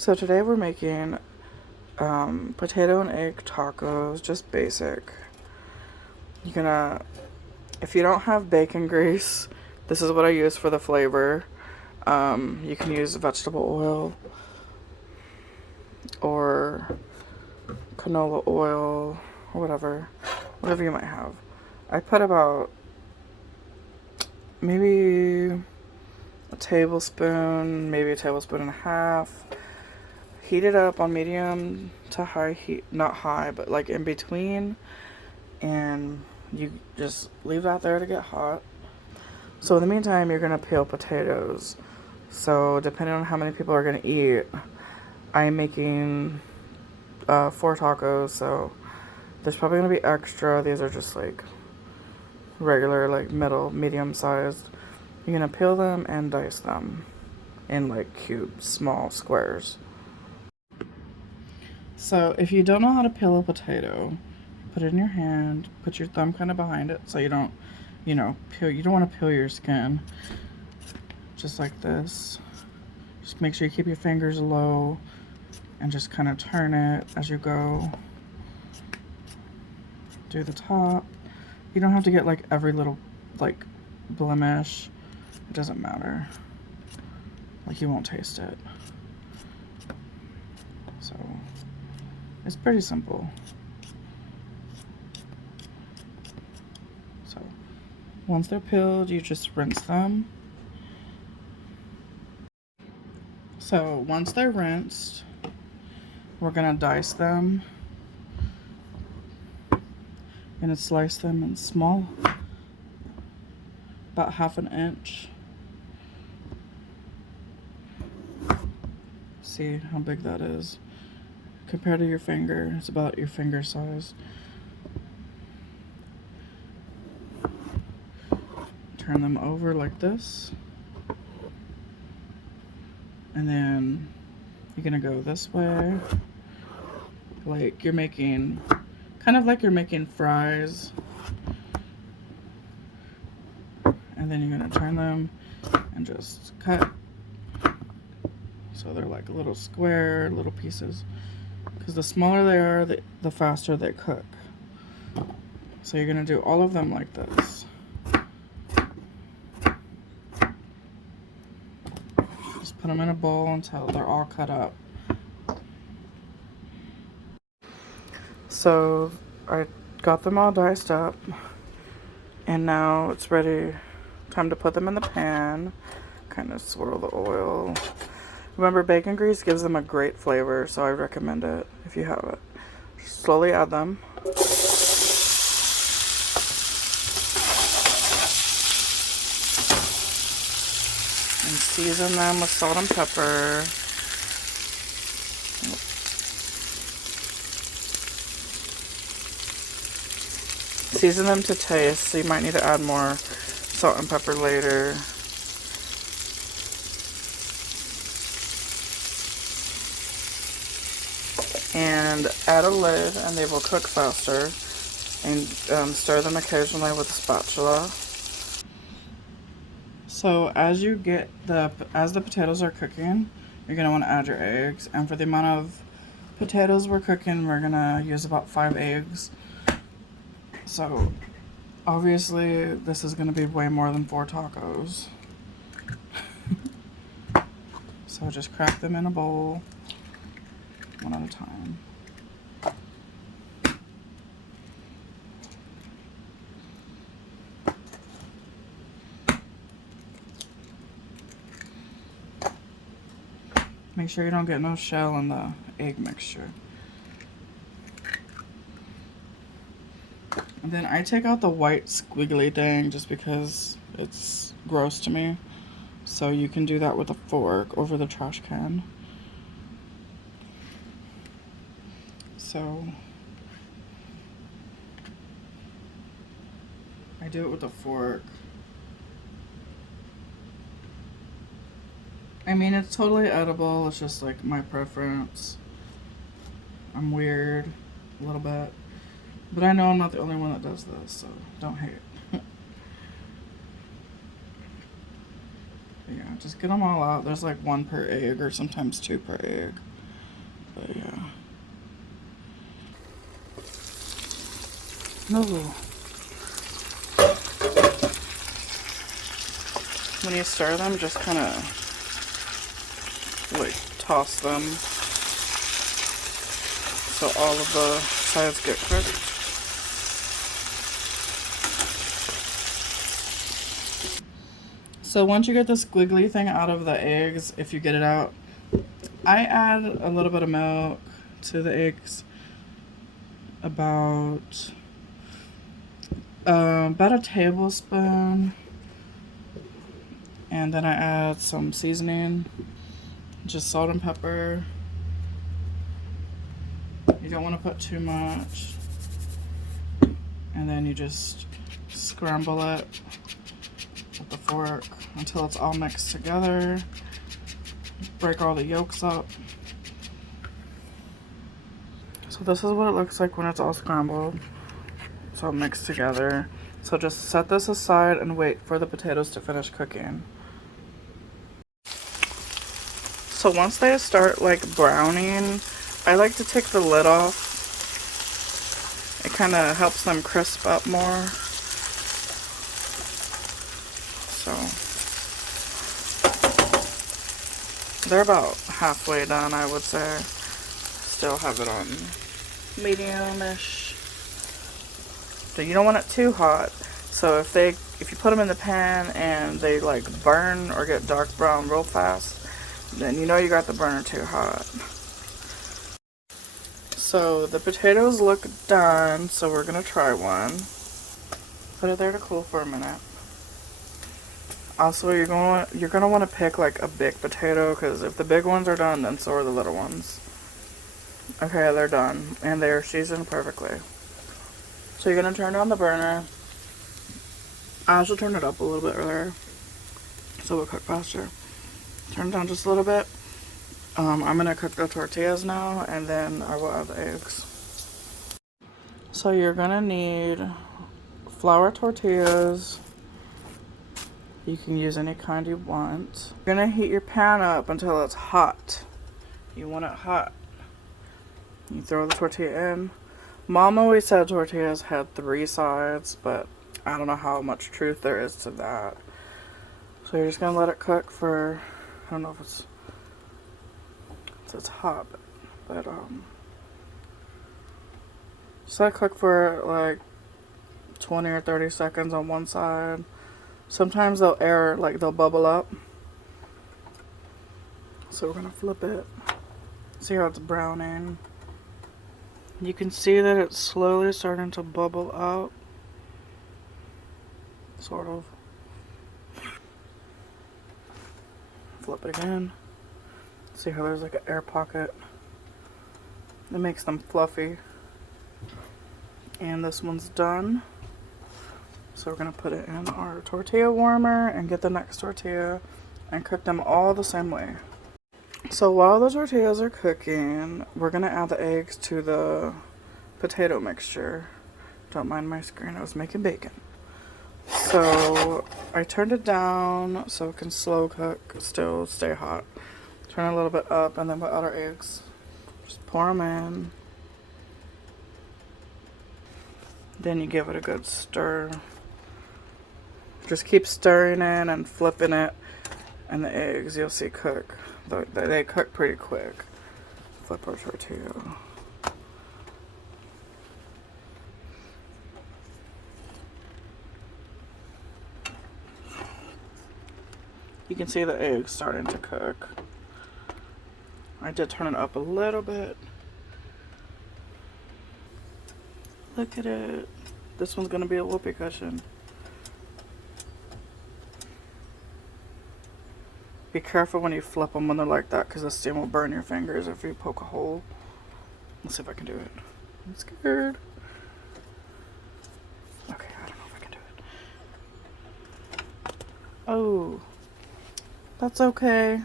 So today we're making potato and egg tacos, just basic. You're gonna, if you don't have bacon grease, this is what I use for the flavor. You can use vegetable oil or canola oil or whatever you might have. I put about maybe a tablespoon, maybe a tablespoon and a half. Heat it up on medium to high heat, not high, but like in between, and you just leave that there to get hot. So in the meantime, you're gonna peel potatoes. So depending on how many people are gonna eat, I'm making 4 tacos, so there's probably gonna be extra. These are just like regular, like middle, medium sized. You're gonna peel them and dice them in like cubes, small squares. So if you don't know how to peel a potato, put it in your hand, put your thumb kind of behind it so you don't, peel. You don't want to peel your skin. Just like this. Just make sure you keep your fingers low and just kind of turn it as you go. Do the top. You don't have to get like every little like blemish. It doesn't matter. Like you won't taste it. So it's pretty simple. So once they're peeled, you just rinse them. So once they're rinsed, we're gonna dice them. Gonna slice them in small, about 1/2 inch. See how big that is. Compared to your finger, it's about your finger size. Turn them over like this. And then you're gonna go this way. Like you're making, kind of like you're making fries. And then you're gonna turn them and just cut. So they're like little square, little pieces. Because the smaller they are, the faster they cook. So you're gonna do all of them like this. Just put them in a bowl until they're all cut up. So I got them all diced up, and now it's ready. Time to put them in the pan. Kind of swirl the oil. Remember, bacon grease gives them a great flavor, so I recommend it if you have it. Just slowly add them. And season them with salt and pepper. Season them to taste, so you might need to add more salt and pepper later. And add a lid and they will cook faster. And stir them occasionally with a spatula. So as the potatoes are cooking, you're gonna want to add your eggs. And for the amount of potatoes we're cooking, we're gonna use about 5 eggs. So obviously this is gonna be way more than 4 tacos. So just crack them in a bowl, one at a time. Make sure you don't get no shell in the egg mixture. And then I take out the white squiggly thing just because it's gross to me. So you can do that with a fork over the trash can. So I do it with a fork. I mean, it's totally edible. It's just like my preference. I'm weird a little bit. But I know I'm not the only one that does this, so don't hate. Yeah, just get them all out. There's like 1 per egg or sometimes 2 per egg. But yeah. No. When you stir them, just kind of like toss them so all of the sides get cooked. So once you get the squiggly thing out of the eggs, if you get it out, I add a little bit of milk to the eggs, about a tablespoon, and then I add some seasoning, just salt and pepper. You don't want to put too much, and then you just scramble it with the fork until it's all mixed together. Break all the yolks up. So this is what it looks like when it's all scrambled. It's all mixed together. So just set this aside and wait for the potatoes to finish cooking. So once they start like browning, I like to take the lid off. It kind of helps them crisp up more. So they're about halfway done, I would say. Still have it on medium-ish. But you don't want it too hot. So if you put them in the pan and they like burn or get dark brown real fast, then you know you got the burner too hot. So the potatoes look done, so we're gonna try one. Put it there to cool for a minute. Also, you're gonna want to pick like a big potato, because if the big ones are done, then so are the little ones. Okay, they're done, and they're seasoned perfectly. So you're gonna turn on the burner. I also turn it up a little bit earlier, so it'll cook faster. Turn it down just a little bit. I'm gonna cook the tortillas now, and then I will add the eggs. So you're gonna need flour tortillas. You can use any kind you want. You're gonna heat your pan up until it's hot. You want it hot. You throw the tortilla in. Mom always said tortillas had 3 sides, but I don't know how much truth there is to that. So you're just gonna let it cook for, I don't know if it's hot, but just let it cook for like 20 or 30 seconds on one side. Sometimes they'll bubble up. So we're gonna flip it. See how it's browning. You can see that it's slowly starting to bubble up. Sort of. Flip it again. See how there's like an air pocket. It makes them fluffy. And this one's done. So we're gonna put it in our tortilla warmer and get the next tortilla and cook them all the same way. So while the tortillas are cooking, we're gonna add the eggs to the potato mixture. Don't mind my screen, I was making bacon. So I turned it down so it can slow cook, still stay hot. Turn it a little bit up, and then we'll add our eggs. Just pour them in. Then you give it a good stir. Just keep stirring it and flipping it, and the eggs you'll see cook. They cook pretty quick. Flip our tortilla. You can see the eggs starting to cook. I did turn it up a little bit. Look at it. This one's gonna be a whoopee cushion. Be careful when you flip them when they're like that, because the steam will burn your fingers if you poke a hole. Let's see if I can do it. I'm scared. Okay, I don't know if I can do it. Oh, that's okay.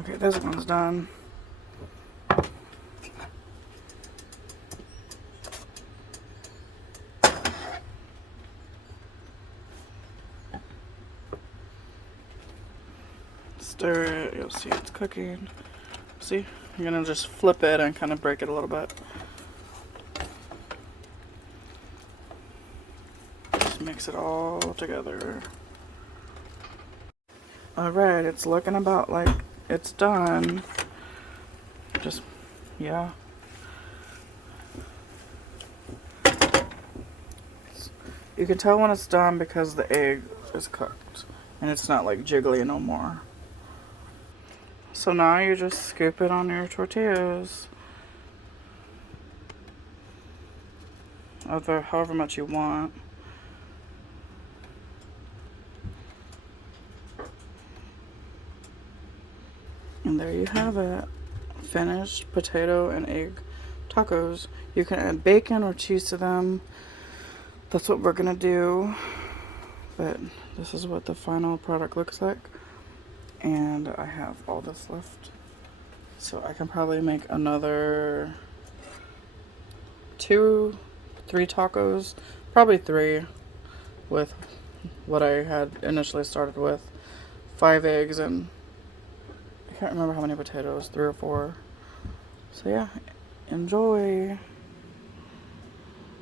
Okay, this one's done. Stir it, you'll see it's cooking. See, I'm gonna just flip it and kind of break it a little bit. Just mix it all together. Alright, it's looking about like it's done. Just, yeah. You can tell when it's done because the egg is cooked and it's not like jiggly no more. So now you just scoop it on your tortillas. However much you want. And there you have it. Finished potato and egg tacos. You can add bacon or cheese to them. That's what we're gonna do. But this is what the final product looks like. And I have all this left. So I can probably make another 2, 3 tacos. Probably 3 with what I had initially started with. 5 eggs and I can't remember how many potatoes, 3 or 4. So yeah, enjoy.